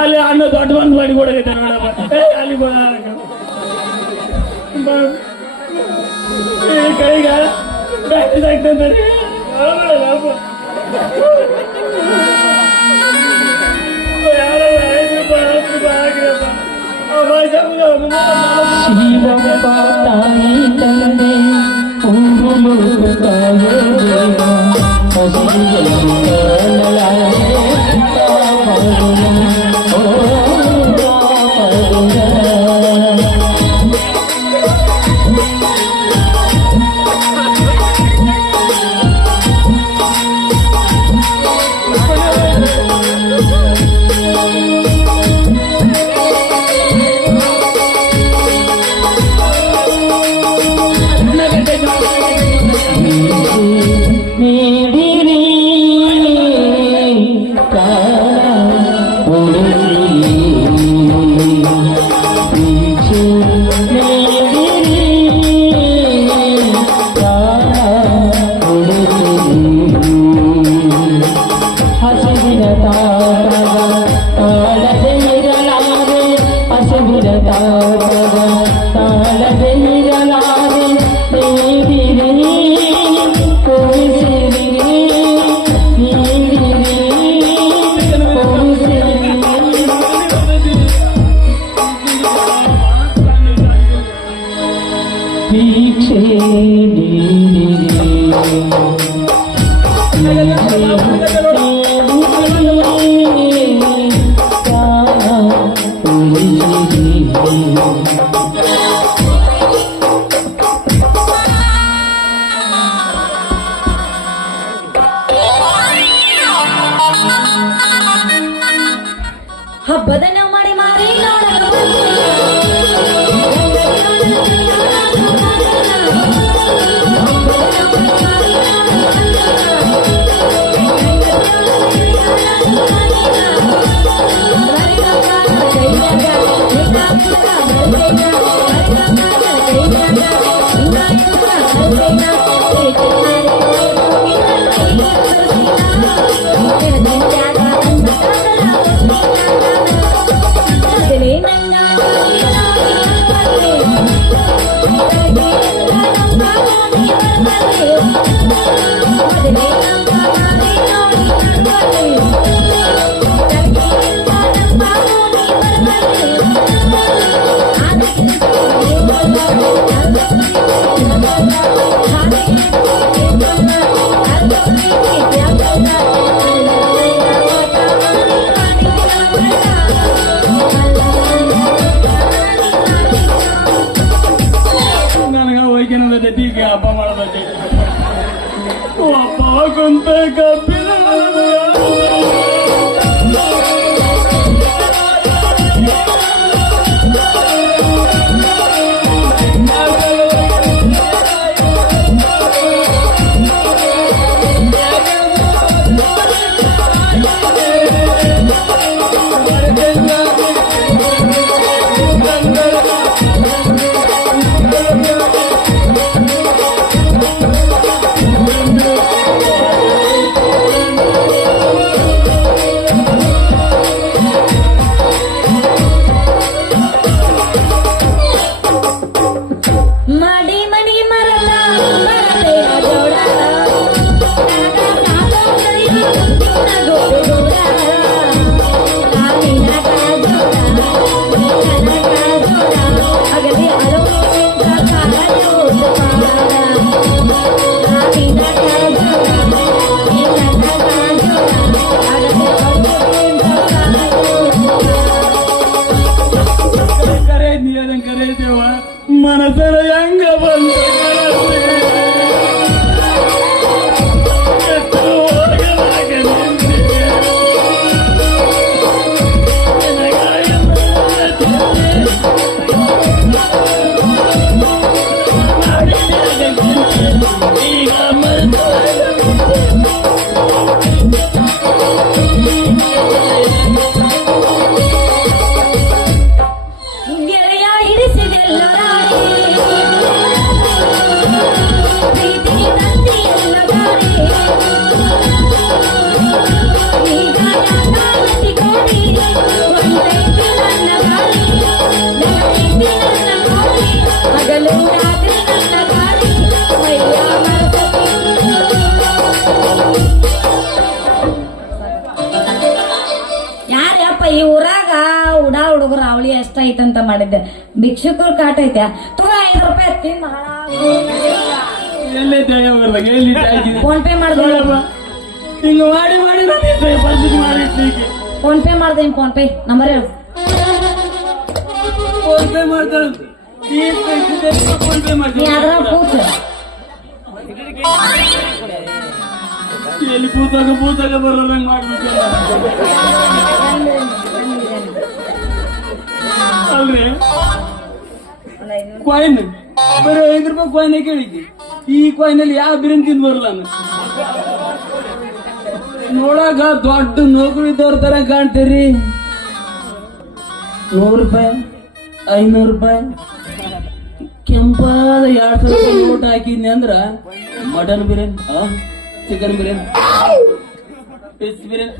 ಅಲ್ಲಿ ಅನ್ನೋದು ಅಡ್ವಾನ್ಸ್ ಮಾಡಿ ಕೊಡಗೈತೆ ನೋಡಪ್ಪ. ಅಲ್ಲಿ ಕೈಗ ಬ್ಯಾಟರಿ ಆಗ್ತಂತಾರೆ. ಶಿವಪ್ಪ ತಾಯಿ ತಂದೆ ಹಬ್ಬದ ನಾವು ಮಾಡಿ ಮಾರಿ ನನಗ ಹೋಗಿನ ಜೊತೆಗೆ ಹಬ್ಬ ಮಾಡೋದಕ್ಕೆ ಒಬ್ಬ ಕುಂತ ಕಬ್ಬಿನ ಮಾಡಿ ಮನಿ ಮರಲ್ಲ ಮರದೇನ ಜೋಡ ಅಗದಿ ಕರೆ ನೀರನ್ ಕರೆದೇವ ಮನಸರ ಹೆಂಗ ಬಂದ ಈಗ ಗೆಳೆಯ ಹಿಡಿಸಿದೆಲ್ಲ ಪ್ರೀತಿ ತಂದಿ ಎಲ್ಲ ಗಾಡಿ ಈಗ ಯಾಕಾವತಿ ಕೋಡಿ ಒಂದೈತಿ ನನ್ನ ಗಾಳಿ ನನ್ನೈತಿ ನನ್ನ ಕೋಡಿ ಹಗಲು ರಾತ್ರಿ ನನ್ನ ಗಾಳಿ ಮೈಯ ಯಾರಪ್ಪ ಈ ಊರಾಗ ಉಡಾ ಹುಡುಗರು ಅವಳಿ ಎಷ್ಟೈತಂತ ಮಾಡಿದ್ದೆ ಭಿಕ್ಷುಕರು ಕಾಟ ಐತೆ ತಗೋ 5 ರೂಪಾಯಿ ತಿಂದ ಎಲ್ಲೈತೆ ಎಲ್ಲಿ ಫೋನ್ ಪೇ ಮಾಡ್ದೆ ಹಿಂಗ ಮಾಡಿ ಮಾಡಿ ನಾನು ಪರಿಸ್ಥಿತಿ ಮಾಡಿರ್ತೀವಿ ಫೋನ್ ಪೇ ಮಾಡ್ದೆ ಫೋನ್ ಪೇ ನಂಬರ್ ಹೇಳು ಫೋನ್ ಪೇ ಮಾಡ್ತಾಳೆ ಫೋನ್ ಪೇ ನೀ ಮಾಡ್ತೀನಿ ಅದ್ರ ಕೂತು ಎಲ್ಲಿ ಕೂತಾಗ ಬರೋದಂಗ ಮಾಡ್ಬಿಟ್ಟಿಲ್ಲ ಅಲ್ರಿ ಕಾಯಿನ್ ಬರೀ 5 ರೂಪಾಯಿ ಕಾಯಿನ್ ಕೇಳಿದ್ದೆ ಈ ಕಾಯಿನಲ್ಲಿ ಯಾವ ಬಿರಿಯಾನಿ ತಿಂದು ಬರಲ್ಲ ನೋಡಾಗ ದೊಡ್ಡ ನೌಕರಿ ಇದ್ದವ್ರ ತರ ಕಾಣ್ತೀರಿ 100 ರೂಪಾಯಿ 500 ರೂಪಾಯಿ ಕೆಂಪಾದ 200 ರೂಪಾಯಿ ನೋಟ್ ಹಾಕಿದ್ನಿ ಅಂದ್ರ mutton biryani chicken biryani fish biryani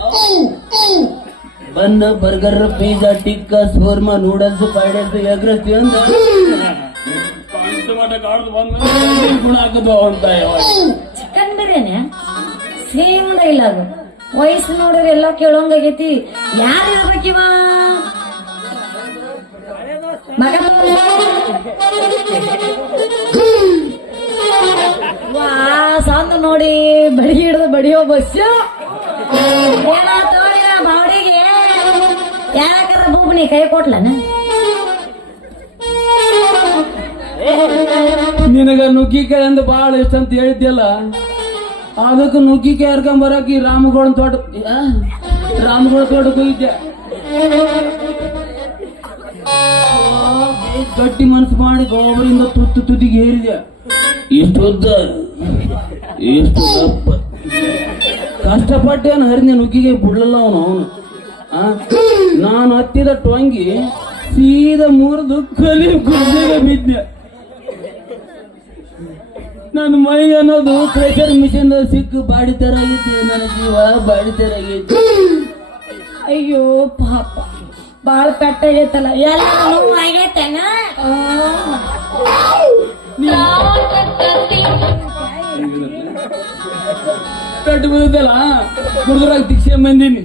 ಬನ್ನ ಬರ್ಗರ್ ಪಿಜ್ಜಾ ಟಿಕ್ಕಾ ಶೋರ್ಮಾ noodles fried rice egg rice ಅಂತ ಗುಣ ಹಾಕದು ಅಂತ ಚಿಕನ್ ಬಿರಿಯಾನಿ ಸೇಮ್ ಇಲ್ಲ ಅದು ವಯಸ್ಸು ನೋಡಿದ್ರೆ ಎಲ್ಲ ಕೇಳೋಂಗಾಗೈತಿ ಯಾರು ಇರ್ಬೇಕಿವ ಮಗ ವಾ ಸಂದು ನೋಡಿ ಬಡಿ ಹಿಡಿದು ಬಡಿಯೋ ಬಸ್ಸು ಏನಾಯ್ತು ಬಾವಡಿಗೆ ಯಾಕಂದ್ರೆ ಬೂಬನಿ ಕೈ ಕೊಟ್ಲನ ನಿನಗ ನುಗ್ಗಿಕಾಯಿ ಅಂದ್ ಬಾಳ ಇಷ್ಟ ಅಂತ ಹೇಳಿದ್ಯಲ್ಲ, ಅದಕ್ಕೆ ನುಗ್ಗಿಕಾಯಿ ಹರ್ಕೊಂಡ್ ಬರಕ್ ಈ ರಾಮಗೌಡ ತೋಟಕ್ಕೆ ಹೋಗಿದ್ದೆ. ಗಟ್ಟಿ ಮನಸ್ಸು ಮಾಡಿ ಗೊಬ್ಬರಿಂದ ತುದಿಗೆ ಹೇರಿದೆ. ಇಷ್ಟು ಉದ್ದ, ಎಷ್ಟು ದಪ್ಪ, ಕಷ್ಟಪಟ್ಟೇನು ಹರಿದ ನುಗ್ಗಿಗೆ ಬಿಡ್ಲಲ್ಲ ಅವನು. ನಾನು ಹತ್ತಿದ ಟೊಂಗಿ ಸೀದಾ ಮುರಿದು ಕಲಿ ಗುಡ್ಡೆಗೆ ಬಿದ್ದೆ. ನನ್ನ ಮೈ ಅನ್ನೋದು ಪ್ರೆಷರ್ ಮಿಷಿನ್ ಸಿಕ್ಕು ಬಾಡಿ ತರ ಆಗೈತಿ. ನನ್ನ ಜೀವ ಬಾಡಿ ತರ ಆಗೈತಿ. ಅಯ್ಯೋ ಪಾಪ, ಬಾಳ ಪೆಟ್ಟಾಗೈತಲ್ಲ. ಎಲ್ಲ ಆಗೈತೇನ? ಪೆಟ್ಟು ಬೀಳುತ್ತಲ್ಲ, ಕುಡ್ದ್ರಾಗ ದೀಕ್ಷೆ ಬಂದೀನಿ.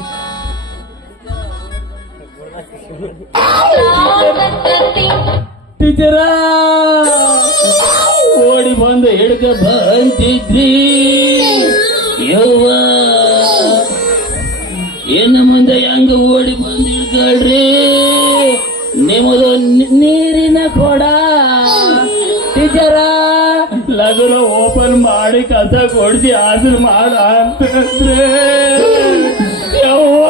ಟೀಚರ ಓಡಿ ಬಂದು ಹಿಡ್ಕ ಬಂತಿದ್ರಿ ಯವ್ವ, ಏನ ಮುಂದೆ ಹೆಂಗ ಓಡಿ ಬಂದು ಹಿಡ್ಕೊಳ್ರಿ, ನಿಮ್ಮದು ನೀರಿನ ಕೊಡ. ಟೀಚರ ಲಗುನ ಓಪನ್ ಮಾಡಿ ಕಸ ಕೊಡ್ಸಿ ಆಸರು ಮಾಡ ಅಂತಂದ್ರೆ ಯವ್ವ,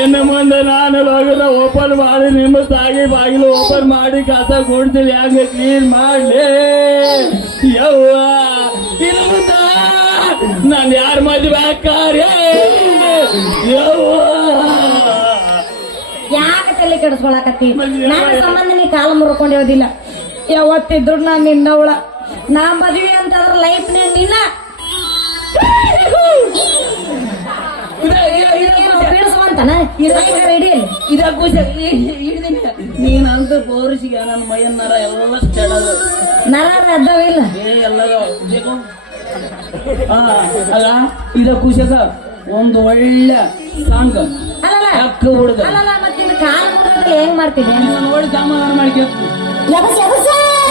ಇನ್ನು ಮುಂದೆ ನಾನು ಲಗುನ ಓಪನ್ ಮಾಡಿ ನಿಮ್ಮ ಸಾಗಿ ಬಾಗಿಲು ಓಪನ್ ಮಾಡಿ ಕಸ ಕೊಡ್ತೀನಿ, ಹೆಂಗ ಕ್ಲೀನ್ ಮಾಡ್ಲಿ ಯವ್ವ. ಇನ್ನು ಮುಂದೆ ನಾನು ಯಾರ ಮದುವೆ ಹಾಕಾರೆ ಯವ್ವ. ಯಾಕೆ ತಲೆ ಕೆಡಿಸ್ಕೊಳಕತ್ತಿ? ನನ್ನ ಸಂಬಂಧ ನೀ ಕಾಲು ಮುರ್ಕೊಂಡಿರೋದಿಲ್ಲ. ಯಾವತ್ತಿದ್ರು ನಾ ನಿನ್ನವಳ. ನಾ ಮದ್ವಿ ಅಂತಂದ್ರ ಲೈಫ್ ನಿನ್ನ ಬೀಳ್ಸುವಂತನ ರೆಡಿ ನೀನಂತ ಪೌರುಷಿಗೆ ನನ್ನ ಮೈಯನ್ ನರ ಎಲ್ಲ ಸ್ಟೆಡದು, ನರ ಅದಾವಿಲ್ಲ ಎಲ್ಲ ಅಲ್ಲ. ಇದ ಖುಷಿಗ ಒಂದು ಒಳ್ಳೆ ಸಾಂಗ್ ಅಲ್ಲಲ್ಲ ಅಕ್ಕ ಹುಡುಗ ಅಲ್ಲಲ್ಲ. ಮತ್ತೆ ಕಾಲು ಮುರಿದ್ರೆ ಹೆಂಗ್ ಮಾಡ್ತೀನಿ? ನೋಡಿ ಸಮಾಧಾನ ಮಾಡ್ಬೇಕು.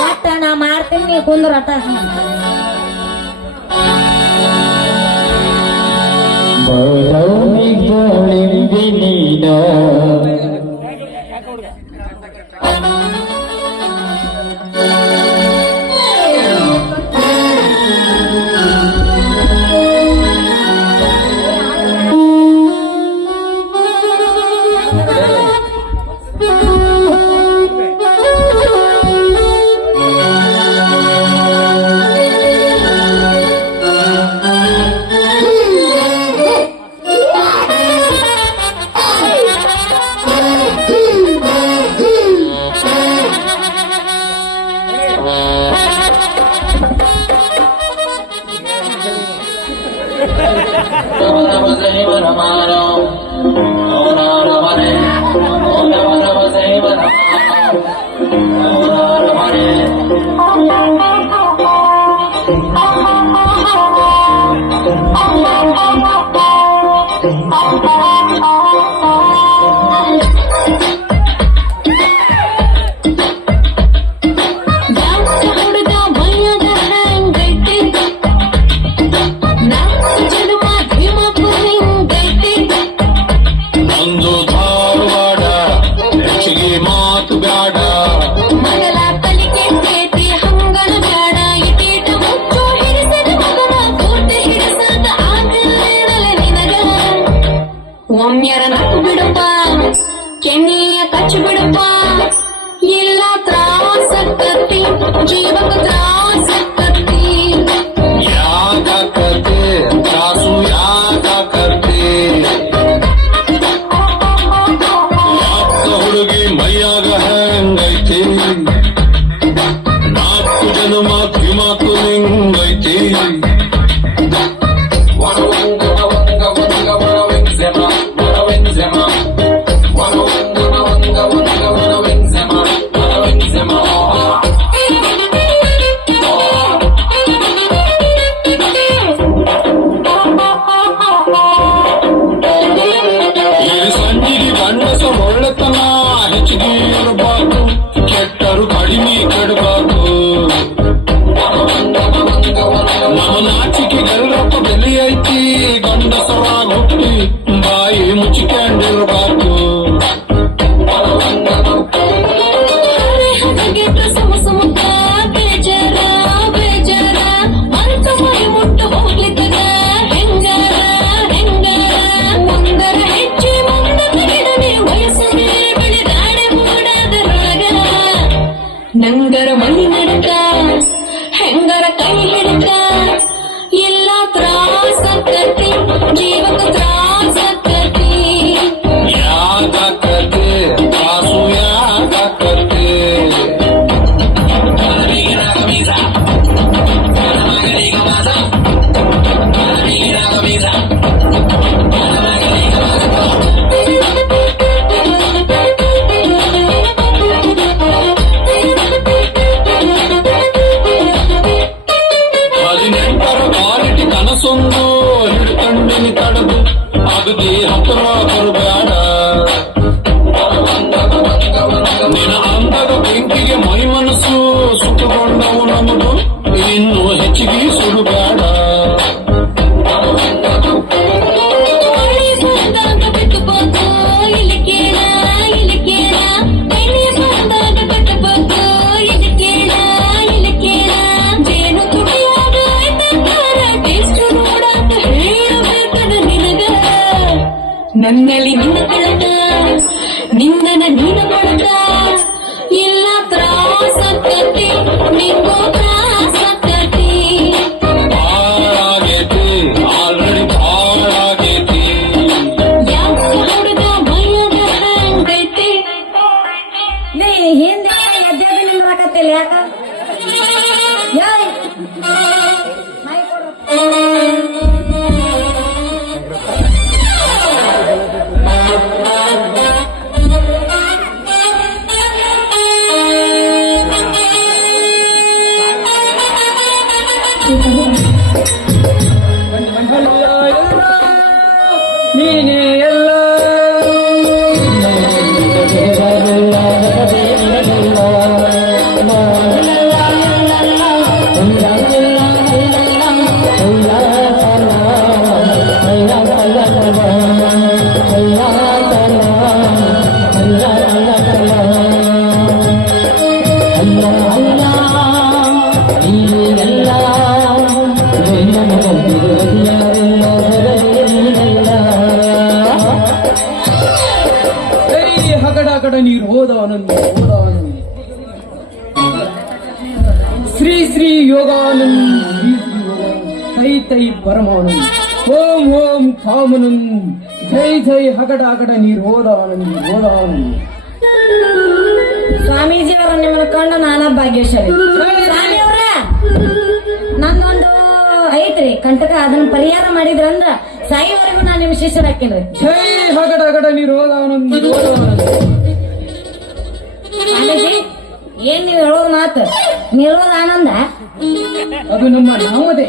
ಒಟ್ಟ ನಾ ಮಾಡ್ತೀನಿ, ನೀ ಕುಂದ್ರ ಅಟ. ಒಮ್ಮೆರ ನಕ್ಕು ಬಿಡಪ್ಪ, ಕೆನ್ನೆಯ ಕಚ್ಚು ಬಿಡಪ್ಪ, ಎಲ್ಲ ತ್ರಾಸಕ್ಕತ್ತಿ, ಜೀವಕ ತ್ರಾಸಕ್ಕತ್ತಿ. ಯಾಕತ್ತೆ ತ್ರಾಸು ಯಾಕತ್ತೆ? ಯಾಕ ಹುಡುಗಿ ಮೈಯಾಗ ಹೆಂಗೈತಿ? 4 ಜನ್ಮ ಕಿಮಾಕು ನಿಂಗೈತಿ. ನಂಗರ ಮೈ ನಡಕ ಹೆಂಗರ ಕೈ ಹಿಡಕ ಎಲ್ಲ ತ್ರಾಸಕ್ಕತಿ ಜೀವಕ ತ್ರಾಸಕ್ಕತಿ ಯಾಕತ್ತೆ ಕಾಸು ಯಾಕತ್ತೆ ಕನಸೊಂದು ಹಿಡ್ಕಂಡಿನಿ ತಡದು ಅಗದಿ ಹತ್ರ ಬರಬೇಡ ನಿನ್ನ ಅಂದದ ಬೆಂಕಿಗೆ ಮೈ ಮನಸ್ಸು ಸುತ್ತುಕೊಂಡವು ನಮ್ಮದು ಇನ್ನು ಹೆಚ್ಚಿಗೆ ಸುಡಬೇಡ ಬಿಟ್ಟುಬೋದು ಇಲ್ಲಿ ಕೇಳ ಇಲ್ಲಿ ಕೇಳ ಎಣ್ಣೆ ಬಂದಾಗ ಬಿಟ್ಟುಬೋದು ಇಲ್ಲಿ ಕೇಳ ಇಲ್ಲಿ ಕೇಳ ಜೇನು ಕುಡಿಯಾಗ ಟೇಸ್ಟ್ ನೋಡಾಕ ಹೇಳಬೇಕದ ನಿನಗ ನನ್ನಲ್ಲಿ ನಿನ್ನ ಕಳಕ ನಿಂದನ ನೀನ ಪಡಕ ಎಲ್ಲ ತ್ರಾಸಕ್ಕತಿ ನಿಂಗೋ ತ್ರಾಸಕ್ಕತಿ ಹಾಳಾಗೈತಿ ಆಲ್ರೆಡಿ ಹಾಳಾಗೈತಿ ಯಾಕ ಹುಡುಗ ಮೈಯದ ಹಂಗೈತಿ ಲೇ ಹಿಂದೆ ಎದ್ದೆ ನಿಂದ್ರಾಕತ್ತಿಲ್ಲ ಯಾಕ ಯಾಯ್ ಮೈ ನೀನೇ ಎಲ್ಲ ಹಗಡ ನೀರು ಹೋದವನನ್ನು ಶ್ರೀ ಶ್ರೀ ಯೋಗಾನಂದ್ ಶ್ರೀ ಶ್ರೀ ಯೋಗಾನಂದ್ ತೈ ತೈ ಪರಮಾನಂದ್ ಓಂ ಓಂ ಕಾಮನಂದ್ ಜೈ ಜೈ ಹಗಡ ನೀರು ಹೋದವನಂದ್ ಹೋದವನಂದ್ ಸ್ವಾಮೀಜಿಯವರ ನಿಮ್ಮನ್ನ ಕಂಡು ನಾನಾ ಭಾಗ್ಯಶಾಲಿ ಸ್ವಾಮಿಯವರ ನಂದೊಂದು ಐತ್ರಿ ಕಂಟಕ ಅದನ್ನ ಪರಿಹಾರ ಮಾಡಿದ್ರಂದ್ರ ಸಾಯಿವರೆಗೂ ನಾನು ನಿಮ್ ಶಿಷ್ಯರ ಹಾಕಿನ್ರಿ ಜೈ ಹಗಡ ನೀರು ಹೋದವನಂದ್ ಹೋದವನಂದ್ ಸ್ವಾಮೀಜಿ ಏನ್ ನೀವ್ ಹೇಳೋದ್ ಮಾತು ನಿರೋಧ ಆನಂದ ಅದು ನಮ್ಮ ನಾಮದೇ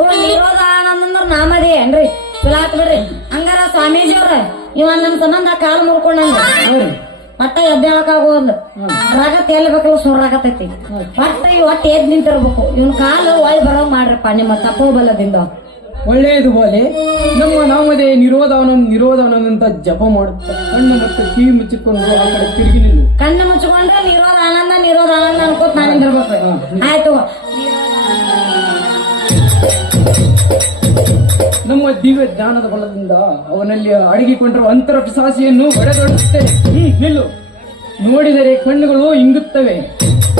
ಓ ನಿರೋಧ ಆನಂದ ಅಂದ್ರ ನಾಮದೇ ಏನ್ರಿ ಚಲೋ ಆತ್ ಬಿಡ್ರಿ ಹಂಗಾರ ಸ್ವಾಮೀಜಿಯವ್ರ ಇವ ನಮ್ ಸಂಬಂಧ ಕಾಲ್ ಮುರ್ಕೊಂಡಂಗ ಒಟ್ಟ ಎದ್ದೇಳಕಾಗೋದು ರಾಗತ್ ಎಲ್ಲಿ ಬೇಕಲ್ಲ ಸುರ್ರಾಗತೈತಿ ಒಟ್ಟ ಒಟ್ಟ ಎದ್ ನಿಂತಿರ್ಬೇಕು ಇವನ್ ಕಾಲು ಒಳ್ ಬರೋ ಮಾಡ್ರಪ್ಪ ನಿಮ್ಮ ತಪೋಬಲದಿಂದ ಒಳ್ಳೆಯದು ಬೋಲೆ ನಮ್ಮ ನಾಮದೇ ನಿರೋಧವನಂದ್ ಅಂತ ಜಪ ಮಾಡುತ್ತ ಕಣ್ಣು ಮತ್ತು ಕಿವಿ ಮುಚ್ಚಿಕೊಂಡು ಆ ಕಡೆ ತಿರುಗಿ ನಿಲ್ಲು. ಕಣ್ಣು ಮುಚ್ಕೊಂಡ್ರೆ ನಿರೋಧ ಆನಂದ ಅನ್ಕೋತ ನಾನು ನಿಂದಿರ್ಬೇಕು ಆಯ್ತು ನಮ್ಮ ದಿವ್ಯ ಜ್ಞಾನದ ಬಲದಿಂದ ಅವನಲ್ಲಿ ಅಡಗಿಕೊಂಡಿರುವ ಅಂತರ ಪಿಸಾಸಿಯನ್ನು ಹೊಡೆದೊಡಿಸುತ್ತೇನೆ. ನಿಲ್ಲು. ನೋಡಿದರೆ ಕಣ್ಣುಗಳು ಇಂಗುತ್ತವೆ,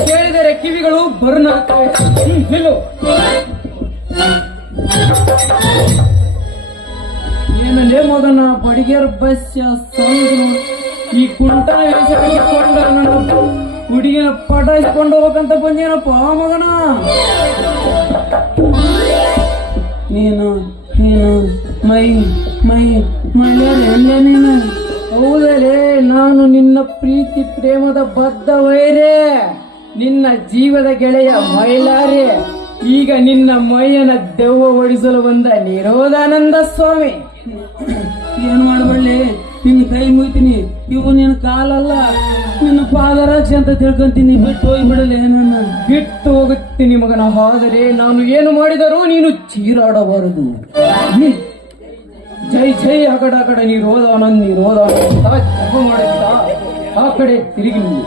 ಕೇಳಿದರೆ ಕಿವಿಗಳು ಬರ್ನಾಗ್ತವೆ. ನಿಲ್ಲು. ಏನಲ್ಲೇ ಮಗನ ಬಡಿಗೆರ ಬಸ್ ಈ ಕುಂಟ ವೇಷ ಹಾಕಿಕೊಂಡ ನನ್ನ ಹುಡುಗಿನ ಪಟಾಯಿಸ್ಕೊಂಡು ಹೋಗ್ಬೇಕಂತ ಬಂದೇನಪ್ಪ ಮಗನ. ನೀನು ನೀನು ಮೈ ಮೈ ಮೈಯಾರೆ ನೀನು. ಹೌದಲೇ, ನಾನು ನಿನ್ನ ಪ್ರೀತಿ ಪ್ರೇಮದ ಬದ್ಧ ವೈರೇ, ನಿನ್ನ ಜೀವದ ಗೆಳೆಯ ಮೈಲಾರೆ. ಈಗ ನಿನ್ನ ಮೈಯನ ದೆವ್ವ ಓಡಿಸಲು ಬಂದ ನಿರೋಧಾನಂದ ಸ್ವಾಮಿ. ಏನ್ ಮಾಡಬಳ್ಳಿ, ನಿನ್ ಕೈ ಮುಯ್ತೀನಿ. ಇವು ನಿನ್ನ ಕಾಲಲ್ಲ, ನಿನ್ನ ಪಾದರಾಕ್ಷಿ ಅಂತ ತಿಳ್ಕೊಂತೀನಿ. ಬಿಟ್ಟು ಹೋಗ್ಬಿಡಲೇ ನನ್ನ. ಬಿಟ್ಟು ಹೋಗುತ್ತೀನಿ ಮಗನ. ಆದರೆ ನಾನು ಏನು ಮಾಡಿದರೂ ನೀನು ಚೀರಾಡಬಾರದು. ಜೈ ಜೈ ಅಕಡ ನೀರೋಧಾನಂದ್ ನೀರೋಧಾನಂದ ಜಪ ಮಾಡುತ್ತಾ ಆ ಕಡೆ ತಿರುಗಿ ನಿಲ್ಲಿ.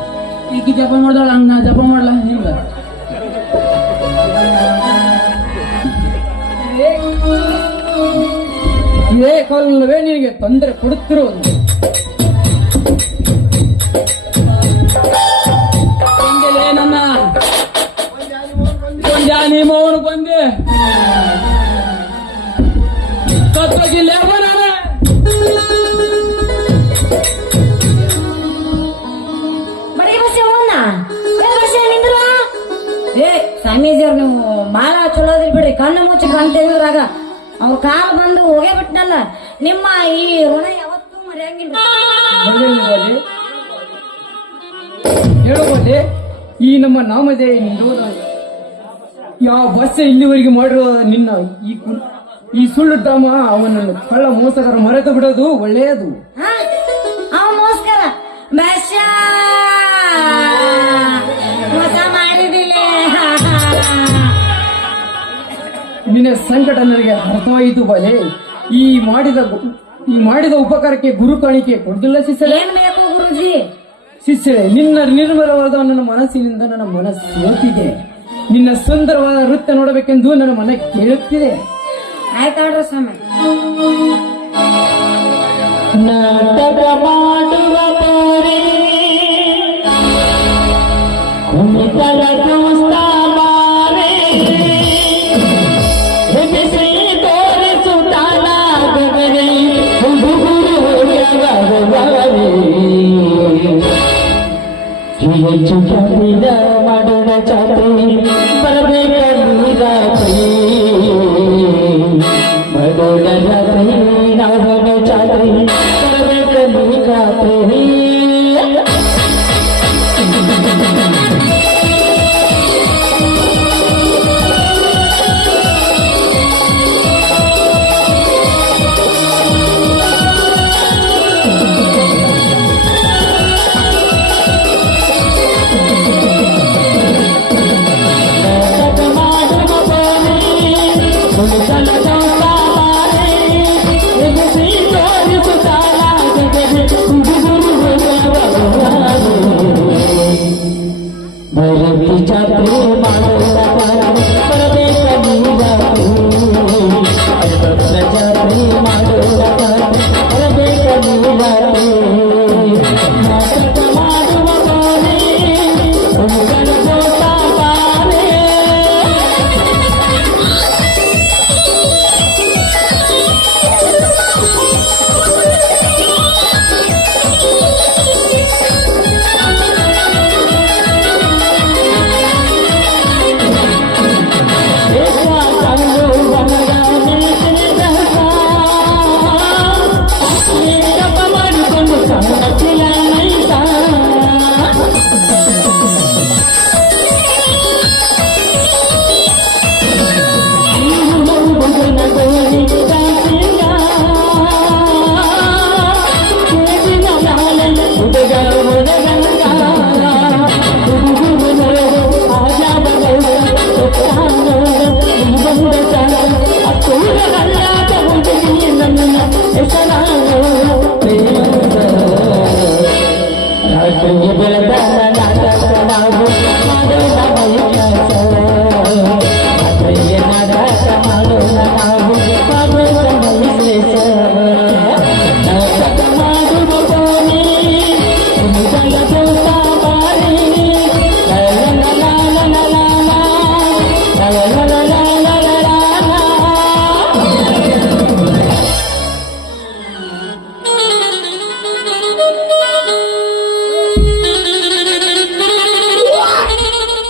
ಈಗ ಜಪ ಮಾಡ್ದಾಳ, ಹಂಗ ನಾ ಜಪ ಮಾಡ್ಲಾ ಹಿಂಗ? ಇದೇ ಕಾಲವೇ ನಿನಗೆ ತೊಂದರೆ ಕೊಡುತ್ತಿರುವುದು. ಸ್ವಾಮೀಜಿಯವ್ರು ನೀವು ಬಾಳ ಚಲೋ ಅದಿರಿ ಬಿಡ್ರಿ. ಕಣ್ಣು ಮುಚ್ಚಿ ಕಣ್ ತೆಗೆದ್ರಾಗ ಅವ್ರ ಕಾಲ್ ಬಂದು ಹೋಗೇ ಬಿಟ್ಟನಲ್ಲ. ನಿಮ್ಮ ಈ ಋಣ ಯಾವತ್ತೂ ಮರೆಯಂಗಿಲ್ಲ. ಹೇಳಬಹುದೇ ಈ ನಮ್ಮ ನಾಮಧೇಯ ನಿರೋಧ ಯಾವ ಬಸ್ ಇಲ್ಲಿವರೆಗೆ ಮಾಡಿರೋ ನಿನ್ನ ಈ ಸುಳ್ಳು ಡ್ರಾಮ ಅವನನ್ನು ಕಳ್ಳ ಮೋಸಗಾರ ಮರೆತು ಬಿಡೋದು ಒಳ್ಳೆಯದು. ಅವ್ ನಮಸ್ಕಾರ ಬ್ಯಾಶ ಮೋಸ ಮಾಡಿದಿಲ್ಲ. ನಿನ್ನ ಸಂಕಟ ನನಗೆ ಅರ್ಥವಾಯಿತು ಬಾಲೆ. ಈ ಮಾಡಿದ ಉಪಕಾರಕ್ಕೆ ಗುರು ಕಾಣಿಕೆ ಕೊಡ್ತಿಲ್ಲ ಶಿಷ್ಯಳೆ. ಏನ್ ಬೇಕು ಗುರುಜಿ? ಶಿಷ್ಯಳೆ, ನಿನ್ನ ನಿರ್ಮಲವಾದ ನನ್ನ ಮನಸ್ಸಿನಿಂದ ನನ್ನ ಮನಸ್ಸು ಸೋತಿದೆ. ನಿನ್ನ ಸುಂದರವಾದ ನೃತ್ಯ ನೋಡಬೇಕೆಂದು ನನ್ನ ಮನ ಕೇಳುತ್ತಿದೆ. ಆಯ್ತಾಡ್ರಿ ಸ್ವಾಮಿ. ನಾಟಕ ಮಾಡುವ ಪೋರೆ ಕುಣಿತಲ ದೋಸ್ತ ಮಾರೆ ಹೆಸೆ ತೋರಿಸುತ್ತಾನಾಗದರೆ ಹುಡುಗರು ಹೋಗವರೆ ಹೆಚ್ಚು ಚಾತಿನ ಮಾಡೋಣ ಚಾತಿ ಬರಬೇಕ ನೀರಾತ್ರಿ ಮಾಡೋಣ ರಾತ್ರಿ ನಾಡೋಣ ಚಾತ್ರಿ ಬರಬೇಕ ನೀರಾತ್ರಿ. ಚಾತ್ರಿ ಮಾಡೋಣ ಬರಬೇಕ ನೀರಾತ್ರಿ ಚಾತ್ರಿ ಮಾಡೋಣ ಬರಬೇಕ ನೀರಾತ್ರಿ. ನಾಟಕ ಮಾಡುವ ಬಾರೆ ಹುಡುಗನ ದೋಸ್ತ ಬಾರೆ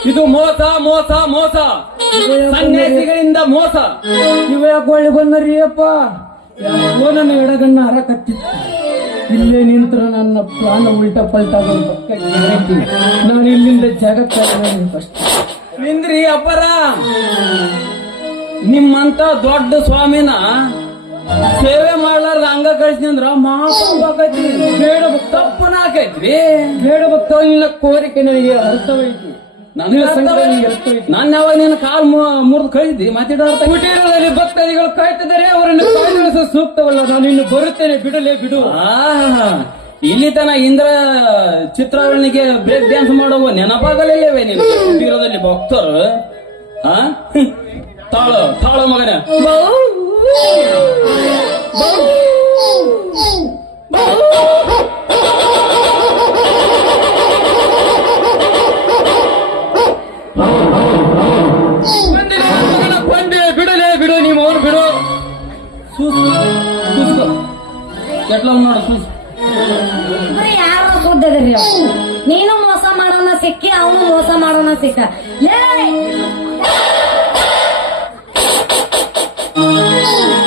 ಇದು ಮೋಸ ಮೋಸ ಮೋಸ, ಸನ್ಯಾಸಿಗಳಿಂದ ಮೋಸ. ಇವ ಯಾಕೆ ಒಳ್ಳೆ ಬಂದರಿ ಅಪ್ಪ? ಯಾಕೋ ನನ್ನ ಎಡಗಣ್ಣ ಹರಕತ್ತಿತ್ತು. ಇಲ್ಲೇ ನಿಂತ್ರ ನನ್ನ ಪ್ರಾಣ ಉಲ್ಟಾ ಪಲ್ಟಾ ನಾನು ಇಲ್ಲಿಂದ ಜಗತ್ತ ನಿಂದ್ರಿ ಅಪ್ಪರ. ನಿಮ್ಮಂತ ದೊಡ್ಡ ಸ್ವಾಮಿನ ಸೇವೆ ಮಾಡ್ಲಾರ್ದ ಹಂಗ ಕಳ್ಸಿ ಅಂದ್ರ ಮಾಕೈತಿ. ಬೇಡ ತಪ್ಪನ ಆಕೈತ್ರಿ. ಬೇಡ ಭಕ್ತ ನಿನ್ನ ಕೋರಿಕೆ ನನಗೆ ಅರ್ಥವಾಯಿತು. ನಾನು ಯಾವಾಗ ನಿನ್ನ ಕಾಲ್ ಮುರಿದು ಕಳಿದ್ದಿ ಮಾತಾಡೋರ್ಥ. ಕುಟೀರದಲ್ಲಿ ಭಕ್ತಾದಿಗಳು ಕಾಯ್ತಿದ್ದಾರೆ, ಅವರನ್ನು ಕಾಯ್ದಿರಿಸುವ ಸೂಕ್ತವಲ್ಲ. ನಾನು ಇನ್ನು ಬರುತ್ತೇನೆ, ಬಿಡಲೇ ಬಿಡು. ಇಲ್ಲಿ ತನ ಇಂದ್ರ ಚಿತ್ರಾವಣಿಗೆ ಬ್ರೇಕ್ ಡ್ಯಾನ್ಸ್ ಮಾಡುವ ನೆನಪಾಗಲಿಲ್ಲವೇ ನಿನ್ನ ಕುಟೀರದಲ್ಲಿ ಭಕ್ತರು? ತಾಳು ತಾಳು ಮಗನ. ಬಿಡಲೇ ಬಿಡು, ನೀವು ಅವನು ಬಿಡು. ಸೂಸ್ಕೋ ಕೆಟ್ಲ ನೋಡು ಸೂಸ್. ಯಾರ ಸುದ್ದದ್ರಿ? ನೀನು ಮೋಸ ಮಾಡೋಣ ಸಿಕ್ಕಿ, ಅವನು ಮೋಸ ಮಾಡೋಣ ಸಿಕ್ಕ. ಲೇ ¡Ay!